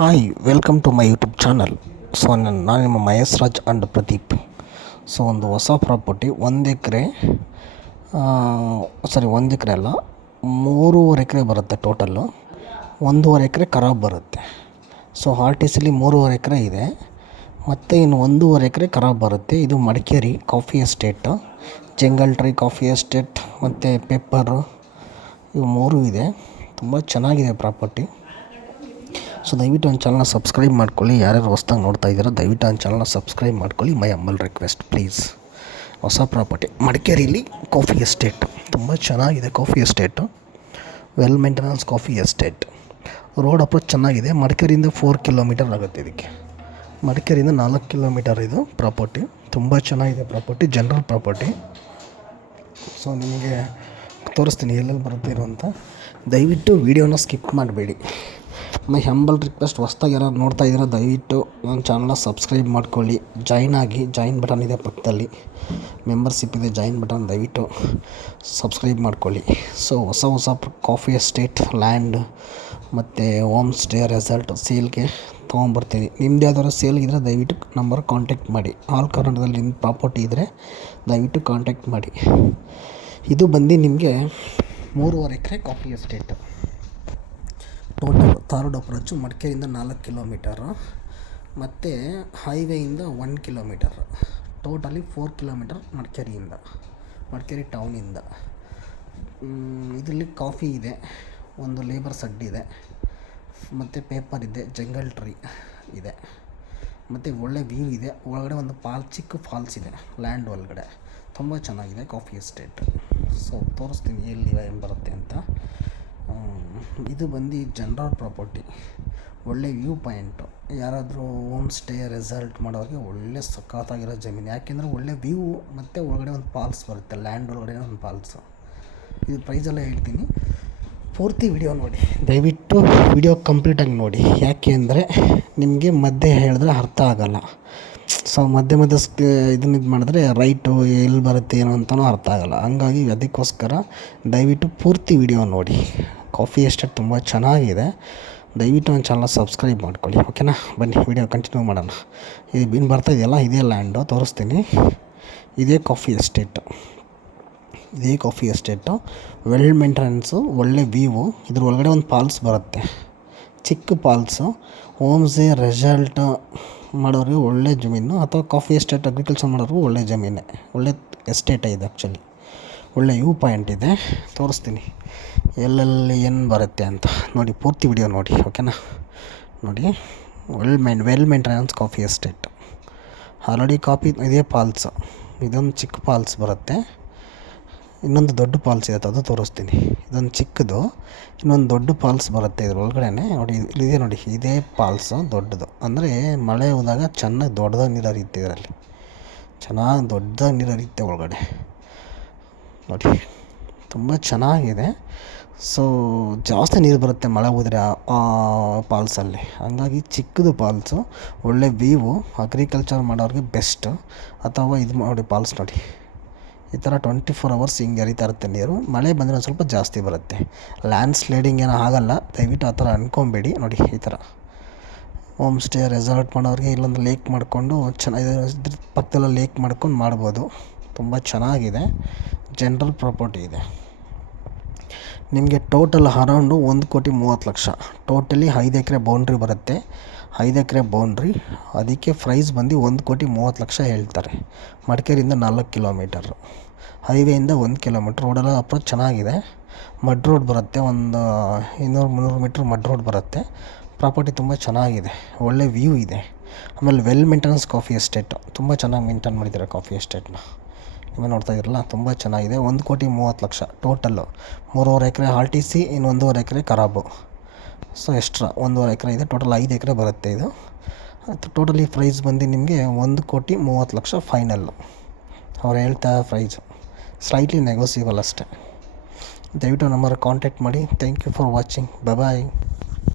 Hi welcome to my YouTube channel so ನಾನು ನಾನು ನಿಮ್ಮ ಮಹೇಶ್ ರಾಜ್ ಆ್ಯಂಡ್ ಪ್ರದೀಪ್. ಸೊ ಒಂದು ಹೊಸ ಪ್ರಾಪರ್ಟಿ, ಒಂದು ಎಕರೆ ಸಾರಿ ಒಂದು ಎಕರೆ ಅಲ್ಲ, ಮೂರುವರೆ ಎಕರೆ ಬರುತ್ತೆ ಟೋಟಲ್ಲು ಒಂದೂವರೆ ಎಕರೆ ಖರಾಬ್ ಬರುತ್ತೆ. ಸೊ ಆರ್ ಟಿ ಸಿಲಿ ಮೂರುವರೆ ಎಕರೆ ಇದೆ. ಮತ್ತು ಇನ್ನು ಒಂದೂವರೆ ಎಕರೆ ಖರಾಬ್ ಬರುತ್ತೆ. ಇದು Madikeri coffee estate jungle tree coffee estate ಮತ್ತು ಪೆಪ್ಪರು ಇವು ಮೂರು ಇದೆ. ತುಂಬ ಚೆನ್ನಾಗಿದೆ ಪ್ರಾಪರ್ಟಿ. ಸೊ ದಯವಿಟ್ಟು ಒಂದು ಚಾನಲ್ನ ಸಬ್ಸ್ಕ್ರೈಬ್ ಮಾಡ್ಕೊಳ್ಳಿ. ಯಾರ್ಯಾರು ಹೊಸ್ದಾಗಿ ನೋಡ್ತಾ ಇದ್ದೀರೋ, ದಯವಿಟ್ಟು ಒಂದು ಚಾನಲ್ನ ಸಬ್ಸ್ಕ್ರೈಬ್ ಮಾಡ್ಕೊಳ್ಳಿ. ಮೈ ಅಂಬಲ್ ರಿಕ್ವೆಸ್ಟ್ ಪ್ಲೀಸ್ ಹೊಸ ಪ್ರಾಪರ್ಟಿ ಮಡಿಕೇರಿಲಿ ಕಾಫಿ ಎಸ್ಟೇಟ್ ತುಂಬ ಚೆನ್ನಾಗಿದೆ coffee estate well maintenance coffee estate road approach ಚೆನ್ನಾಗಿದೆ. ಮಡಿಕೇರಿಯಿಂದ ಫೋರ್ ಕಿಲೋಮೀಟರ್ ಆಗುತ್ತೆ ಇದಕ್ಕೆ. ಮಡಿಕೇರಿಯಿಂದ ನಾಲ್ಕು ಕಿಲೋಮೀಟರ್ ಇದು ಪ್ರಾಪರ್ಟಿ ತುಂಬ ಚೆನ್ನಾಗಿದೆ ಪ್ರಾಪರ್ಟಿ ಜನರಲ್ ಪ್ರಾಪರ್ಟಿ ಸೊ ನಿಮಗೆ ತೋರಿಸ್ತೀನಿ, ಎಲ್ಲೆಲ್ಲಿ ಬರುತ್ತೆ ಇರುವಂಥ ದಯವಿಟ್ಟು ವೀಡಿಯೋನ ಸ್ಕಿಪ್ ಮಾಡಬೇಡಿ. ಮೈ ಹಂಬಲ್ ರಿಕ್ವೆಸ್ಟ್ ಹೊಸ್ದಾಗಿ ಯಾರು ನೋಡ್ತಾ ಇದ್ದೀರಾ, ದಯವಿಟ್ಟು ನನ್ನ ಚಾನಲ್ನ ಸಬ್ಸ್ಕ್ರೈಬ್ ಮಾಡ್ಕೊಳ್ಳಿ. ಜಾಯ್ನ್ ಆಗಿ, ಜಾಯಿನ್ ಬಟನ್ ಇದೆ ಪಕ್ಕದಲ್ಲಿ. ಮೆಂಬರ್ಶಿಪ್ ಇದೆ, ಜಾಯಿನ್ ಬಟನ್ ದಯವಿಟ್ಟು ಸಬ್ಸ್ಕ್ರೈಬ್ ಮಾಡ್ಕೊಳ್ಳಿ. ಸೊ ಹೊಸ ಹೊಸ ಕಾಫಿ ಎಸ್ಟೇಟ್ ಲ್ಯಾಂಡ್ ಮತ್ತು ಹೋಮ್ ಸ್ಟೇ ರೆಸಾರ್ಟ್ ಸೇಲ್ಗೆ ತೊಗೊಂಬರ್ತೀನಿ. ನಿಮ್ದು ಯಾವ್ದಾದ್ರು ಸೇಲ್ಗಿದ್ರೆ ದಯವಿಟ್ಟು ನಂಬರ್ ಕಾಂಟ್ಯಾಕ್ಟ್ ಮಾಡಿ. ಆಲ್ ಕರ್ನಾಟಕದಲ್ಲಿ ನಿಮ್ಮ ಪ್ರಾಪರ್ಟಿ ಇದ್ದರೆ ದಯವಿಟ್ಟು ಕಾಂಟ್ಯಾಕ್ಟ್ ಮಾಡಿ. ಇದು ಬಂದು ನಿಮಗೆ ಮೂರುವರೆ acre coffee estate total tar road approach ಮಡಿಕೇರಿಯಿಂದ ನಾಲ್ಕು ಕಿಲೋಮೀಟರು ಮತ್ತು ಹೈವೇಯಿಂದ one kilometre totally four kilometre ಮಡಿಕೇರಿಯಿಂದ, Madikeri ಟೌನಿಂದ ಇದರಲ್ಲಿ ಕಾಫಿ ಇದೆ, ಒಂದು ಲೇಬರ್ ಸಡ್ ಇದೆ, ಮತ್ತು ಪೇಪರ್ ಇದೆ ಜಂಗಲ್ ಟ್ರೀ ಇದೆ. ಮತ್ತು ಒಳ್ಳೆ ವ್ಯೂ ಇದೆ, ಒಳಗಡೆ ಒಂದು ಪಾಲ್, ಚಿಕ್ಕ ಫಾಲ್ಸ್ ಇದೆ ಲ್ಯಾಂಡ್ ಒಳಗಡೆ. ತುಂಬ ಚೆನ್ನಾಗಿದೆ ಕಾಫಿ ಎಸ್ಟೇಟ್ ಸೊ ತೋರಿಸ್ತೀನಿ ಎಲ್ಲಿ ಬರುತ್ತೆ ಇದು ಬಂದು ಜನರಲ್ ಪ್ರಾಪರ್ಟಿ, ಒಳ್ಳೆ ವ್ಯೂ ಪಾಯಿಂಟು. ಯಾರಾದರೂ ಹೋಮ್ ಸ್ಟೇ ರೆಸಾರ್ಟ್ ಮಾಡೋರಿಗೆ ಒಳ್ಳೆ ಸಖತ್ತಾಗಿರೋ ಜಮೀನು. ಯಾಕೆಂದರೆ ಒಳ್ಳೆ ವ್ಯೂ, ಮತ್ತು ಒಳಗಡೆ ಒಂದು ಪಾಲ್ಸ್ ಬರುತ್ತೆ, ಲ್ಯಾಂಡ್ ಒಳಗಡೆ ಒಂದು ಫಾಲ್ಸು. ಇದು ಪ್ರೈಸೆಲ್ಲ ಹೇಳ್ತೀನಿ. ಪೂರ್ತಿ ವಿಡಿಯೋ ನೋಡಿ. ದಯವಿಟ್ಟು ವಿಡಿಯೋ ಕಂಪ್ಲೀಟಾಗಿ ನೋಡಿ. ಯಾಕೆ ಅಂದರೆ ನಿಮಗೆ ಮಧ್ಯೆ ಹೇಳಿದ್ರೆ ಅರ್ಥ ಆಗೋಲ್ಲ. ಸೊ ಮಧ್ಯೆ ಮಧ್ಯೆ ಇದನ್ನ ಇದು ಮಾಡಿದ್ರೆ ರೈಟು ಎಲ್ಲಿ ಬರುತ್ತೆ ಏನು ಅಂತಲೂ ಅರ್ಥ ಆಗೋಲ್ಲ. ಹಂಗಾಗಿ ಅದಕ್ಕೋಸ್ಕರ ದಯವಿಟ್ಟು ಪೂರ್ತಿ ವಿಡಿಯೋ ನೋಡಿ. ಕಾಫಿ ಎಸ್ಟೇಟ್ ತುಂಬ ಚೆನ್ನಾಗಿದೆ. ದಯವಿಟ್ಟು ನನ್ನ ಚಾನಲ್ ಸಬ್ಸ್ಕ್ರೈಬ್ ಮಾಡ್ಕೊಳ್ಳಿ. ಓಕೆನಾ ಬನ್ನಿ ವಿಡಿಯೋ ಕಂಟಿನ್ಯೂ ಮಾಡೋಣ. ಇದು ಬೀನ್ ಬರ್ತಾ ಇದೆಯಲ್ಲ, ಇದೇ ಲ್ಯಾಂಡು ತೋರಿಸ್ತೀನಿ. ಇದೇ ಕಾಫಿ ಎಸ್ಟೇಟು ಇದೇ ಕಾಫಿ ಎಸ್ಟೇಟು ವೆಲ್ ಮೇಂಟೆನೆನ್ಸು ಒಳ್ಳೆ ವ್ಯೂವು ಇದ್ರ ಒಳಗಡೆ ಒಂದು ಪಾಲ್ಸ್ ಬರುತ್ತೆ. ಚಿಕ್ಕ ಪಾಲ್ಸು ಹೋಮ್ಸೆ ರೆಸಲ್ಟ್ ಮಾಡೋರಿಗೆ ಒಳ್ಳೆ ಜಮೀನು. ಅಥವಾ ಕಾಫಿ ಎಸ್ಟೇಟ್ ಅಗ್ರಿಕಲ್ಚರ್ ಮಾಡೋರಿಗೂ ಒಳ್ಳೆ ಜಮೀನೇ. ಒಳ್ಳೆ ಎಸ್ಟೇಟೇ ಇದೆ ಆ್ಯಕ್ಚುಲಿ ಒಳ್ಳೆ ವ್ಯೂ ಪಾಯಿಂಟ್ ಇದೆ. ತೋರಿಸ್ತೀನಿ. ಎಲ್ಲೆಲ್ಲಿ ಏನು ಬರುತ್ತೆ ಅಂತ. ನೋಡಿ, ಪೂರ್ತಿ ವಿಡಿಯೋ ನೋಡಿ ಓಕೆನಾ ನೋಡಿ well main well maintenance coffee estate already coffee ಇದೇ ಪಾಲ್ಸ್. ಇದೊಂದು ಚಿಕ್ಕ ಪಾಲ್ಸ್ ಬರುತ್ತೆ. ಇನ್ನೊಂದು ದೊಡ್ಡ ಫಾಲ್ಸ್ ಇರುತ್ತೆ ಅದು ತೋರಿಸ್ತೀನಿ. ಇದೊಂದು ಚಿಕ್ಕದು, ಇನ್ನೊಂದು ದೊಡ್ಡ ಫಾಲ್ಸ್ ಬರುತ್ತೆ ಇದ್ರ ಒಳಗಡೆ ನೋಡಿ ಇಲ್ಲಿದೆ ನೋಡಿ, ಇದೇ ಪಾಲ್ಸು ದೊಡ್ಡದು. ಅಂದರೆ ಮಳೆ ಹೋದಾಗ ಚೆನ್ನಾಗಿ ದೊಡ್ಡದಾಗಿ ನೀರು ಹರಿಯುತ್ತೆ ಇದರಲ್ಲಿ. ಚೆನ್ನಾಗಿ ದೊಡ್ಡದಾಗಿ ನೀರು ಹರಿಯುತ್ತೆ ಒಳಗಡೆ. ನೋಡಿ, ತುಂಬ ಚೆನ್ನಾಗಿದೆ. ಸೊ ಜಾಸ್ತಿ ನೀರು ಬರುತ್ತೆ ಮಳೆ ಹೋದರೆ ಆ ಪಾಲ್ಸಲ್ಲಿ ಹಂಗಾಗಿ ಚಿಕ್ಕದು ಪಾಲ್ಸು ಒಳ್ಳೆ ವೀವು ಅಗ್ರಿಕಲ್ಚರ್ ಮಾಡೋರಿಗೆ ಬೆಸ್ಟು ಅಥವಾ ಇದು ನೋಡಿ ಪಾಲ್ಸ್ ನೋಡಿ. ಈ ಥರ ಟ್ವೆಂಟಿ ಫೋರ್ ಅವರ್ಸ್ ಹಿಂಗೆ ಹರಿತಾ ಇರುತ್ತೆ ನೀರು. ಮಳೆ ಬಂದರೆ ಒಂದು ಸ್ವಲ್ಪ ಜಾಸ್ತಿ ಬರುತ್ತೆ. ಲ್ಯಾಂಡ್ ಸ್ಲೈಡಿಂಗ್ ಏನೋ ಆಗೋಲ್ಲ. ದಯವಿಟ್ಟು ಆ ಥರ ಅಂದ್ಕೊಬೇಡಿ ನೋಡಿ, ಈ ಥರ ಹೋಮ್ ಸ್ಟೇ ರೆಸಾರ್ಟ್ ಮಾಡೋರಿಗೆ ಇಲ್ಲೊಂದು ಲೇಕ್ ಮಾಡಿಕೊಂಡು, ಚೆನ್ನಾಗಿ ಇದ್ರ ಪಕ್ಕದಲ್ಲ ಲೇಕ್ ಮಾಡ್ಕೊಂಡು ಮಾಡ್ಬೋದು. ತುಂಬ ಚೆನ್ನಾಗಿದೆ. ಜನರಲ್ ಪ್ರಾಪರ್ಟಿ ಇದೆ. ನಿಮಗೆ ಟೋಟಲ್ ಅರೌಂಡು ಒಂದು ಕೋಟಿ ಮೂವತ್ತು ಲಕ್ಷ. ಟೋಟಲಿ ಐದು ಎಕರೆ ಬೌಂಡ್ರಿ ಬರುತ್ತೆ. ಐದು ಎಕರೆ ಬೌಂಡ್ರಿ ಅದಕ್ಕೆ ಪ್ರೈಸ್ ಬಂದು ಒಂದು ಕೋಟಿ ಮೂವತ್ತು ಲಕ್ಷ ಹೇಳ್ತಾರೆ. ಮಡಿಕೇರಿಯಿಂದ ನಾಲ್ಕು ಕಿಲೋಮೀಟರು ಹೈವೇಯಿಂದ ಒಂದು ಕಿಲೋಮೀಟ್ರ್ ರೋಡೆಲ್ಲ ಅಪ್ರೋಚ್ ಚೆನ್ನಾಗಿದೆ. ಮಡ್ ರೋಡ್ ಬರುತ್ತೆ. ಒಂದು ಇನ್ನೂರು ಮುನ್ನೂರು ಮೀಟ್ರ್ ಮಡ್ ರೋಡ್ ಬರುತ್ತೆ. ಪ್ರಾಪರ್ಟಿ ತುಂಬ ಚೆನ್ನಾಗಿದೆ. ಒಳ್ಳೆ ವ್ಯೂ ಇದೆ. ಆಮೇಲೆ ವೆಲ್ ಮೇಂಟೆನೆನ್ಸ್ ಕಾಫಿ ಎಸ್ಟೇಟು ತುಂಬ ಚೆನ್ನಾಗಿ ಮೇಂಟೈನ್ ಮಾಡಿದ್ದಾರೆ ಕಾಫಿ ಎಸ್ಟೇಟ್ನ ನೀವೇ ನೋಡ್ತಾ ಇದ್ರಲ್ಲ ತುಂಬ ಚೆನ್ನಾಗಿದೆ. ಒಂದು ಕೋಟಿ ಮೂವತ್ತು ಲಕ್ಷ ಟೋಟಲ್ಲು ಮೂರುವರೆ ಎಕರೆ ಆರ್ ಟಿ ಸಿ ಇನ್ನು ಒಂದೂವರೆ ಎಕರೆ ಖರಾಬು ಸೊ ಎಕ್ಸ್ಟ್ರಾ ಒಂದೂವರೆ ಎಕರೆ ಇದೆ. ಟೋಟಲ್ ಐದು ಎಕರೆ ಬರುತ್ತೆ ಇದು. ಟೋಟಲಿ ಪ್ರೈಸ್ ಬಂದು ನಿಮಗೆ ಒಂದು ಕೋಟಿ ಮೂವತ್ತು ಲಕ್ಷ ಫೈನಲ್ಲು ಅವ್ರು ಹೇಳ್ತಾ ಪ್ರೈಸ್ ಸ್ಲೈಟ್ಲಿ ನೆಗೋಸಿಯಬಲ್ ಅಷ್ಟೇ. ದಯವಿಟ್ಟು ನಂಬರ್ ಕಾಂಟ್ಯಾಕ್ಟ್ ಮಾಡಿ. Thank you for watching bye